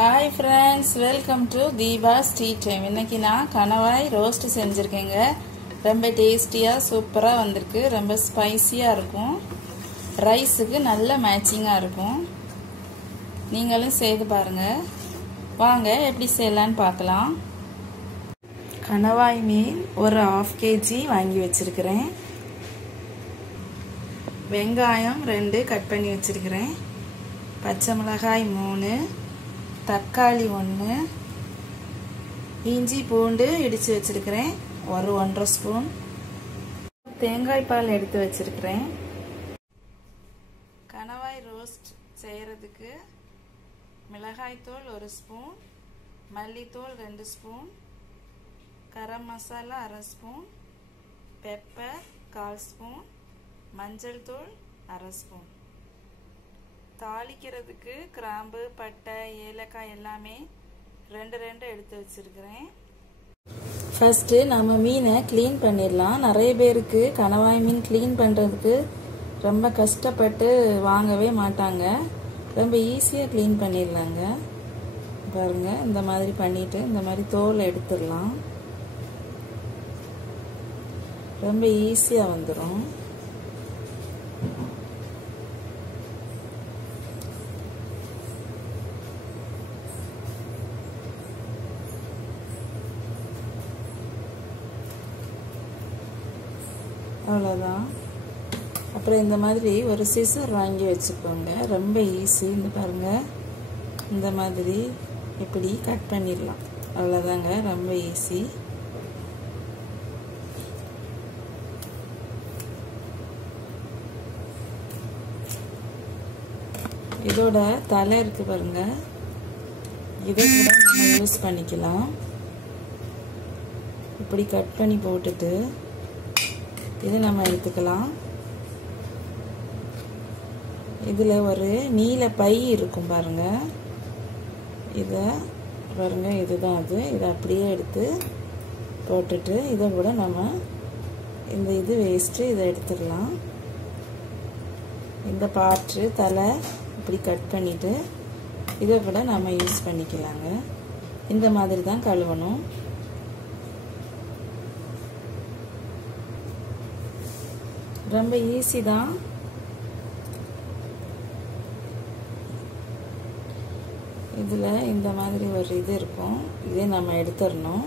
Hi friends, welcome to Deepa's tea time. இன்னைக்கு நான் கணவாய் ரோஸ்ட் செஞ்சுருக்கேங்க. ரொம்ப டேஸ்டியாக சூப்பராக வந்திருக்கு. ரொம்ப ஸ்பைசியாக இருக்கும். ரைஸுக்கு நல்ல மேட்சிங்காக இருக்கும். நீங்களும் செய்து பாருங்கள். வாங்க எப்படி செய்யலான்னு பார்க்கலாம். கணவாய் மீன் ஒரு 1/2 kg வாங்கி வச்சுருக்கிறேன். வெங்காயம் 2 கட் பண்ணி வச்சுருக்கிறேன். பச்சை மிளகாய் 3, தக்காளி 1, இஞ்சி பூண்டு இடித்து வச்சுருக்கிறேன் ஒரு 1.5 ஸ்பூன், தேங்காய் பால் எடுத்து வச்சுருக்கிறேன். கணவாய் ரோஸ்ட் செய்கிறதுக்கு மிளகாய்த்தூள் 1 ஸ்பூன், மல்லித்தூள் 2 spoon, garam masala 1/2 spoon, pepper 1/4 spoon, மஞ்சள் தூள் 1/2 ஸ்பூன். தாளிக்கிறதுக்கு கிராம்பு, பட்டை, ஏலக்காய் எல்லாமே 2 எடுத்து வச்சிருக்கிறேன். ஃபர்ஸ்ட்டு நம்ம மீனை க்ளீன் பண்ணிடலாம். நிறைய பேருக்கு கணவாய் மீன் க்ளீன் பண்ணுறதுக்கு ரொம்ப கஷ்டப்பட்டு வாங்கவே மாட்டாங்க. ரொம்ப ஈஸியாக க்ளீன் பண்ணிடலாங்க. பாருங்கள், இந்த மாதிரி பண்ணிவிட்டு இந்த மாதிரி தோல் எடுத்துடலாம். ரொம்ப ஈஸியாக வந்துடும். அவ்வளோதான். அப்புறம் இந்த மாதிரி ஒரு சிசர் வாங்கி வச்சுக்கோங்க. ரொம்ப ஈஸி. இந்த பாருங்கள், இந்த மாதிரி இப்படி கட் பண்ணிடலாம். அவ்வளோதாங்க, ரொம்ப ஈஸி. இதோட தலை இருக்கு பாருங்க, இதை கூட நம்ம யூஸ் பண்ணிக்கலாம். இப்படி கட் பண்ணி போட்டுட்டு இது நம்ம எடுத்துக்கலாம். இதில் ஒரு நீல பை இருக்கும் பாருங்க, இதை பாருங்க, இதுதான் அது. இதை அப்படியே எடுத்து போட்டுட்டு இதை கூட நம்ம இந்த இது வேஸ்ட்டு இதை எடுத்துடலாம். இந்த பாற்று தலை இப்படி கட் பண்ணிவிட்டு இதை கூட நம்ம யூஸ் பண்ணிக்கலாங்க. இந்த மாதிரி தான் கழுவணும். ரொம்ப ஈஸி தான். இதில் இந்த மாதிரி ஒரு இது இருக்கும், இதே நம்ம எடுத்துடணும்.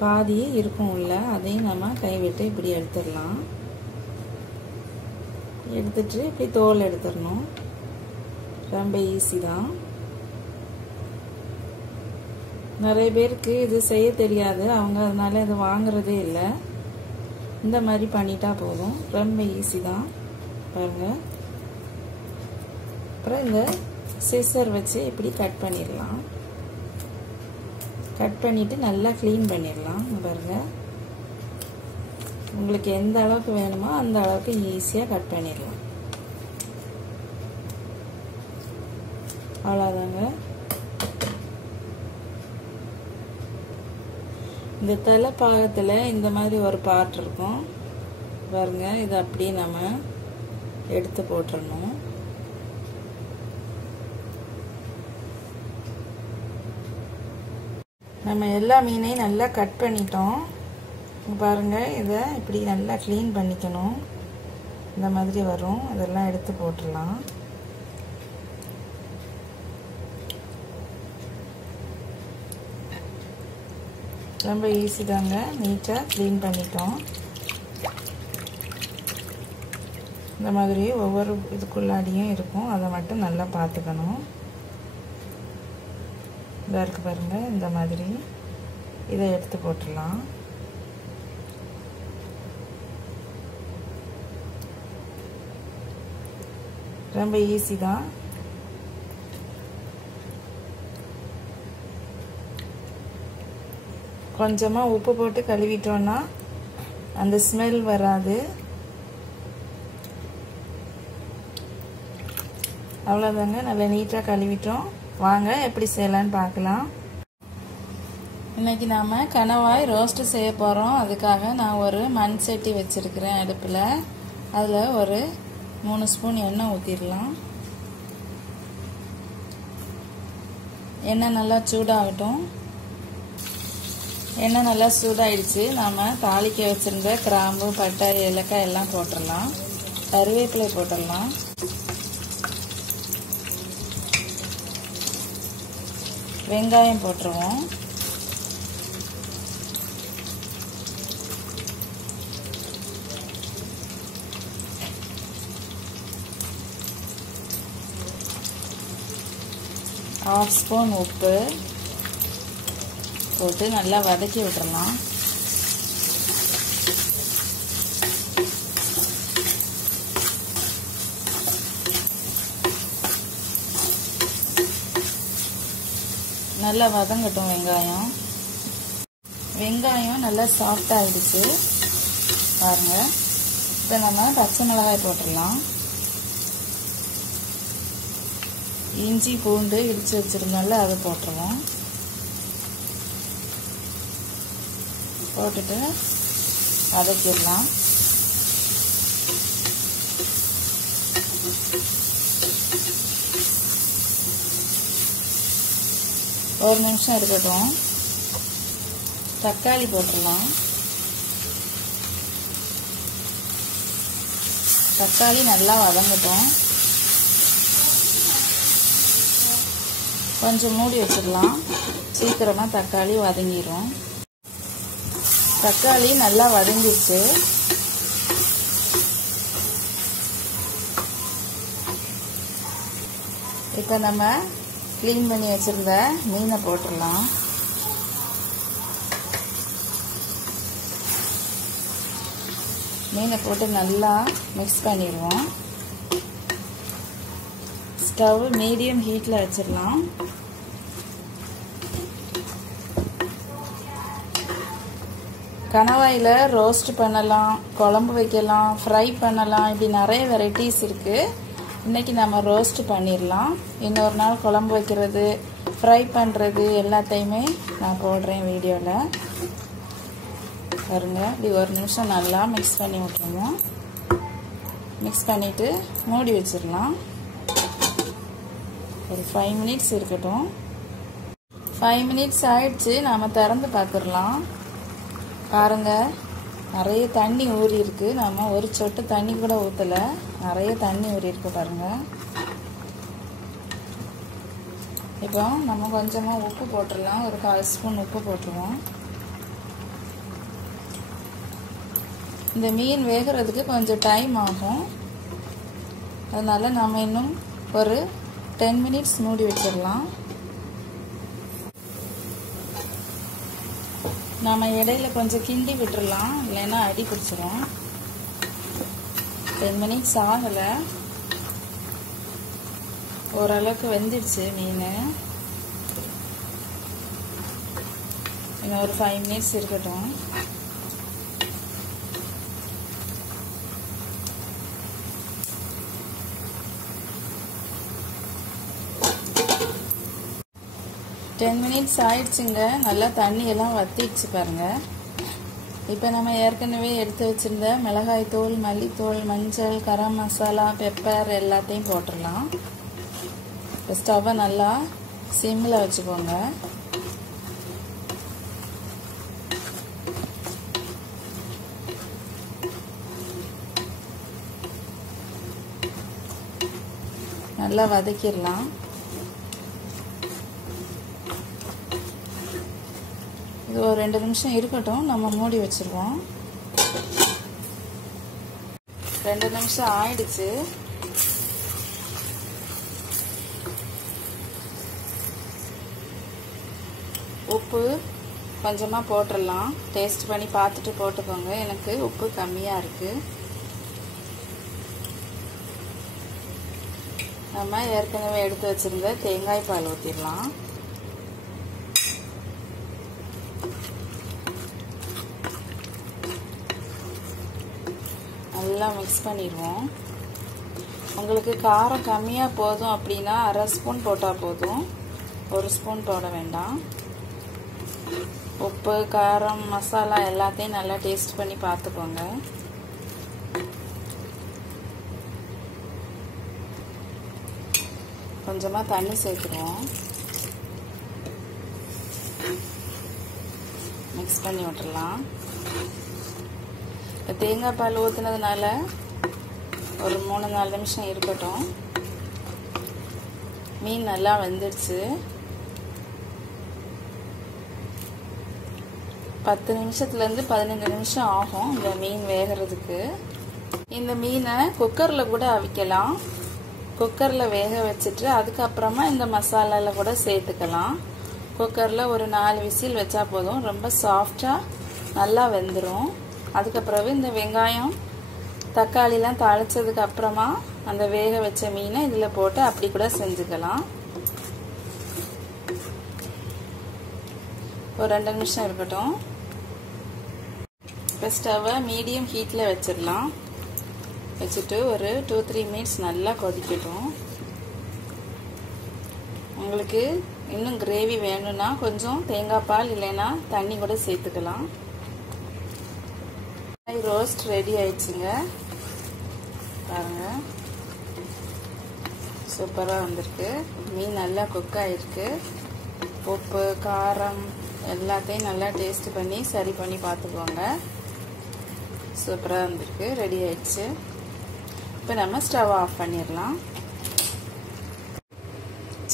பாதி இருக்கும் உள்ள, அதையும் நம்ம கைவிட்டு இப்படி எடுத்துடலாம். எடுத்துட்டு இப்படி தோல் எடுத்துடணும். ரொம்ப ஈஸி தான். நிறைய பேருக்கு இது செய்ய தெரியாது, அவங்க அதனால இது வாங்குறதே இல்லை. இந்த மாதிரி பண்ணிட்டா போதும். ரொம்ப ஈஸி தான் பாருங்க. அப்புறம் இந்த சிசர் வச்சு இப்படி கட் பண்ணிடலாம். கட் பண்ணிட்டு நல்லா க்ளீன் பண்ணிடலாம். பாருங்க, உங்களுக்கு எந்த அளவுக்கு வேணுமோ அந்த அளவுக்கு ஈஸியாக கட் பண்ணிடலாம். அவ்வளோதாங்க. இந்த தலை பாகத்தில் இந்த மாதிரி ஒரு பார்ட் இருக்கும் பாருங்க, இதை அப்படியே நம்ம எடுத்து போட்டுடணும். நம்ம எல்லா மீனையும் நல்லா கட் பண்ணிட்டோம் பாருங்க. இதை இப்படி நல்லா க்ளீன் பண்ணிக்கணும். இந்த மாதிரி வரும், இதெல்லாம் எடுத்து போட்டுடலாம். ரொம்ப ஈஸி தாங்க. நீட்டாக க்ளீன் பண்ணிட்டோம். இந்த மாதிரி ஒவ்வொரு இதுக்குள்ளாடியும் இருக்கும், அதை மட்டும் நல்லா பார்த்துக்கணும். இதாக இருக்கு பாருங்க, இந்த மாதிரி இதை எடுத்து போட்டுடலாம். ரொம்ப ஈஸி தான். கொஞ்சமாக உப்பு போட்டு கழுவிட்டோன்னா அந்த ஸ்மெல் வராது. அவ்வளோதாங்க, நல்லா நீட்டாக கழுவிட்டோம். வாங்க எப்படி செய்யலான்னு பார்க்கலாம். இன்னைக்கு நாம் கணவாய் ரோஸ்ட்டு செய்ய போகிறோம். அதுக்காக நான் ஒரு மண் சட்டி வச்சுருக்கிறேன் அடுப்பில். அதில் ஒரு 3 ஸ்பூன் எண்ணெய் ஊற்றிடலாம். எண்ணெய் நல்லா சூடாகட்டும். எண்ணெய் நல்லா சூடாயிடுச்சு. நாம தாளிக்க வச்சிருந்த கிராம்பு, பட்டை, ஏலக்காய் எல்லாம் போட்டுடலாம். கருவேப்பிலை போட்டுடலாம். வெங்காயம் போட்டுருவோம். ½ ஸ்பூன் உப்பு போட்டு நல்லா வதக்கி விட்டுறலாம். நல்லா வதங்கட்டும் வெங்காயம். வெங்காயம் நல்லா சாஃப்ட் ஆயிடுச்சு பாருங்க. இப்போ நம்ம பச்சை மிளகாய் போட்டுடலாம். இஞ்சி பூண்டு இடிச்சு வச்சிருந்தோம்ல அதை போட்டுருவோம். போட்டுட்டு வதக்கிடலாம். ஒரு நிமிஷம் இருக்கட்டும். தக்காளி போட்டுடலாம். தக்காளி நல்லா வதங்கட்டும். கொஞ்சம் மூடி வச்சிடலாம். சீக்கிரமா தக்காளி வதங்கிடும். தக்காளி நல்லா வதங்கிடுச்சு. இப்போ நம்ம க்ளீன் பண்ணி வச்சிருந்த மீனை போட்டுடலாம். மீனை போட்டு நல்லா மிக்ஸ் பண்ணிடுவோம். ஸ்டவ் மீடியம் ஹீட்டில் வச்சிடலாம். கணவாயில் ரோஸ்ட் பண்ணலாம், குழம்பு வைக்கலாம், ஃப்ரை பண்ணலாம். இப்படி நிறைய வெரைட்டிஸ் இருக்குது. இன்றைக்கி நம்ம ரோஸ்ட் பண்ணிடலாம். இன்னொரு நாள் குழம்பு வைக்கிறது, ஃப்ரை பண்ணுறது எல்லாத்தையுமே நான் போடுறேன் வீடியோவில். பாருங்க, இப்படி ஒரு நிமிஷம் நல்லா மிக்ஸ் பண்ணி விட்டுருவோம். மிக்ஸ் பண்ணிவிட்டு மூடி வச்சிடலாம். ஒரு 5 மினிட்ஸ் இருக்கட்டும். 5 மினிட்ஸ் ஆயிடுச்சு. நாம் திறந்து பார்த்துடலாம். பாருங்க, நிறைய தண்ணி ஊறி இருக்கு. நம்ம ஒரு சொட்டு தண்ணி கூட ஊற்றலை. நிறைய தண்ணி ஊறி இருக்கு பாருங்க. இப்போ நம்ம கொஞ்சமாக உப்பு போட்டுடலாம். ஒரு 1/4 ஸ்பூன் உப்பு போட்டுருவோம். இந்த மீன் வேகிறதுக்கு கொஞ்சம் டைம் ஆகும். அதனால நம்ம இன்னும் ஒரு 10 மினிட்ஸ் மூடி வச்சிடலாம். நம்ம இடையில கொஞ்சம் கிண்டி விட்டுறலாம், இல்லைன்னா அடி பிடிச்சிரும். 10 மினிட்ஸ் ஆகலை. ஓரளவுக்கு வெந்துடுச்சு மீன். இன்னும் ஒரு 5 மினிட்ஸ் இருக்கட்டும். டென் மினிட்ஸ் ஆயிடுச்சுங்க. நல்லா தண்ணி எல்லாம் வத்திடுச்சு பாருங்க. இப்போ நம்ம ஏற்கனவே எடுத்து வச்சிருந்த மிளகாய் தூள், மல்லித்தூள், மஞ்சள், கரம் மசாலா, பெப்பர் எல்லாத்தையும் போட்டுடலாம். இப்போ ஸ்டவ்வை நல்லா சிம்மில் வச்சுக்கோங்க. நல்லா வதக்கிடலாம். இது ஒரு 2 நிமிஷம் இருக்கட்டும். நம்ம மூடி வச்சிருவோம். 2 நிமிஷம் ஆயிடுச்சு. உப்பு கொஞ்சமாக போட்டுடலாம். டேஸ்ட் பண்ணி பார்த்துட்டு போட்டுக்கோங்க. எனக்கு உப்பு கம்மியாக இருக்கு. நம்ம ஏற்கனவே எடுத்து வச்சிருந்த தேங்காய் பால் ஊற்றிடலாம். நல்லா மிக்ஸ் பண்ணிடுவோம். உங்களுக்கு காரம் கம்மியாக போதும் அப்படின்னா 1/2 ஸ்பூன் போட்டால் போதும். 1 ஸ்பூன் போட வேண்டாம். உப்பு, காரம், மசாலா எல்லாத்தையும் நல்லா டேஸ்ட் பண்ணி பார்த்துக்கோங்க. கொஞ்சமாக தண்ணி சேர்த்துருவோம். மிக்ஸ் பண்ணி விட்டுறலாம். தேங்காய் பால் ஊற்றுனதுனால ஒரு 3-4 நிமிஷம் இருக்கட்டும். மீன் நல்லா வெந்துடுச்சு. 10 நிமிஷத்துலேருந்து 15 நிமிஷம் ஆகும் இந்த மீன் வேகிறதுக்கு. இந்த மீனை குக்கரில் கூட அவிக்கலாம். குக்கரில் வேக வச்சுட்டு அதுக்கப்புறமா இந்த மசாலாவில் கூட சேர்த்துக்கலாம். குக்கரில் ஒரு 4 விசில் வச்சா போதும். ரொம்ப சாஃப்டாக நல்லா வெந்துடும். அதுக்கப்புறம் இந்த வெங்காயம் தக்காளிலாம் தாளிச்சதுக்கு அப்புறமா அந்த வேக வச்ச மீனை இதில் போட்டு அப்படி கூட செஞ்சுக்கலாம். ஒரு 2 நிமிஷம் இருக்கட்டும். இப்போ ஸ்டவ்வை மீடியம் ஹீட்டில் வச்சிடலாம். வச்சுட்டு ஒரு 2-3 மினிட்ஸ் நல்லா கொதிக்கட்டும். உங்களுக்கு இன்னும் கிரேவி வேணும்னா கொஞ்சம் தேங்காய் பால் இல்லைன்னா தண்ணி கூட சேர்த்துக்கலாம். ரோஸ்ட் ரெடி ஆயிடுச்சுங்க. பாருங்க, சூப்பராக வந்திருக்கு. மீன் நல்லா குக் ஆயிருக்கு. உப்பு காரம் எல்லாத்தையும் நல்லா டேஸ்ட் பண்ணி சரி பண்ணி பார்த்துக்கோங்க. சூப்பராக வந்திருக்கு. ரெடி ஆயிடுச்சு. இப்போ நம்ம ஸ்டவ் ஆஃப் பண்ணிடலாம்.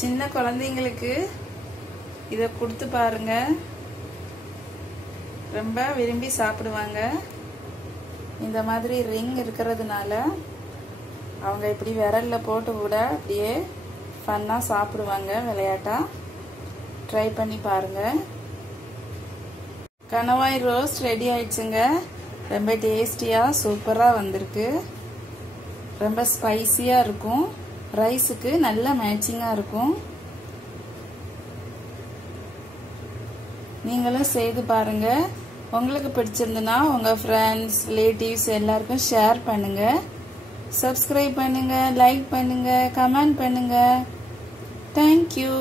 சின்ன குழந்தைங்களுக்கு இதை கொடுத்து பாருங்க, ரொம்ப விரும்பி சாப்பிடுவாங்க. இந்த மாதிரி ரிங் இருக்கிறதுனால அவங்க இப்படி விரல்ல போட்டு கூட அப்படியே ஃபன்னாக சாப்பிடுவாங்க விளையாட்டா. ட்ரை பண்ணி பாருங்க. கணவாய் ரோஸ்ட் ரெடி ஆயிடுச்சுங்க. ரொம்ப டேஸ்டியாக சூப்பராக வந்திருக்கு. ரொம்ப ஸ்பைசியாக இருக்கும். ரைஸுக்கு நல்ல மேட்சிங்காக இருக்கும். நீங்களும் செய்து பாருங்க. உங்களுக்கு பிடிச்சிருந்துன்னா உங்கள் ஃப்ரெண்ட்ஸ் ரிலேட்டிவ்ஸ் எல்லாருக்கும் ஷேர் பண்ணுங்க. சப்ஸ்கிரைப் பண்ணுங்க, லைக் பண்ணுங்க, கமெண்ட் பண்ணுங்க. தேங்க்யூ.